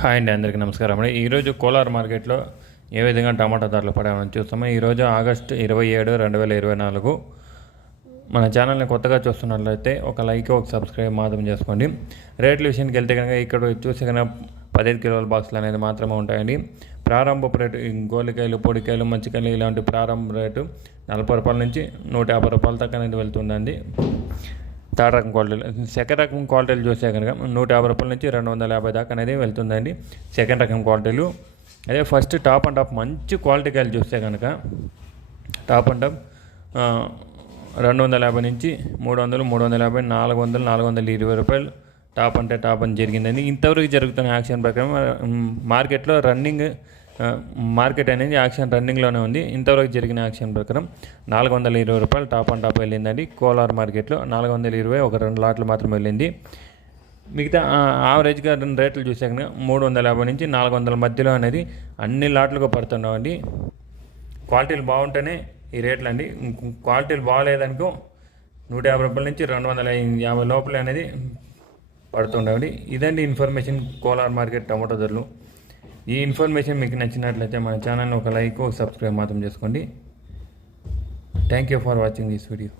Hi అండి, అందరికీ నమస్కారం అండి. ఈరోజు కోలార్ మార్కెట్లో ఏ విధంగా టమాటా ధరలు పడామని చూస్తాము. ఈరోజు ఆగస్టు 27, 2024. మన ఛానల్ని కొత్తగా చూస్తున్నట్లయితే ఒక లైక్, ఒక సబ్స్క్రైబ్ మాత్రం చేసుకోండి. రేట్ల విషయానికి వెళ్తే కనుక ఇక్కడ చూస్తే కనుక 15 కిలోల బాక్సులు అనేది మాత్రమే ఉంటాయండి. ప్రారంభపు రేటు గోలికాయలు, పొడికాయలు, మంచికాయలు ఇలాంటి ప్రారంభ రేటు 40 రూపాయల నుంచి 150 రూపాయల దాకా అనేది వెళ్తుందండి. థర్డ్ రకం క్వాలిటీలు, సెకండ్ రకం క్వాలిటీలు చూస్తే కనుక 150 రూపాయల నుంచి 250 దాకా అనేది వెళ్తుందండి సెకండ్ రకం క్వాలిటీలు. అదే ఫస్ట్ టాప్ అండ్ టాప్ మంచి క్వాలిటీ కాయలు చూస్తే కనుక టాప్ అండ్ టాప్ 250 నుంచి 300, 350, 400, 420 రూపాయలు టాప్ అంటే టాప్ అని జరిగిందండి. ఇంతవరకు జరుగుతున్న యాక్షన్ ప్రకారం మార్కెట్లో మార్కెట్ అనేది యాక్షన్ రన్నింగ్లోనే ఉంది. ఇంతవరకు జరిగిన యాక్షన్ ప్రకారం 420 రూపాయలు టాప్ అండ్ టాప్ వెళ్ళిందండి. కోలార్ మార్కెట్లో 420 ఒక 2 లాట్లు మాత్రం వెళ్ళింది. మిగతా యావరేజ్గా రేట్లు చూసే కనుక 350 నుంచి 400 మధ్యలో అనేది అన్ని లాట్లుగా పడుతున్నామండి. క్వాలిటీలు బాగుంటేనే ఈ రేట్లు అండి. క్వాలిటీలు బాగాలేదనుకో 150 రూపాయల నుంచి 250 లోపల అనేది పడుతుండవండి. ఇదండి ఇన్ఫర్మేషన్ కోలార్ మార్కెట్ టమాటో ధరలు. ఈ ఇన్ఫర్మేషన్ మీకు నచ్చినట్లయితే మన ఛానల్ని ఒక లైక్, ఒక సబ్స్క్రైబ్ మాత్రం చేసుకోండి. Thank you for watching this video.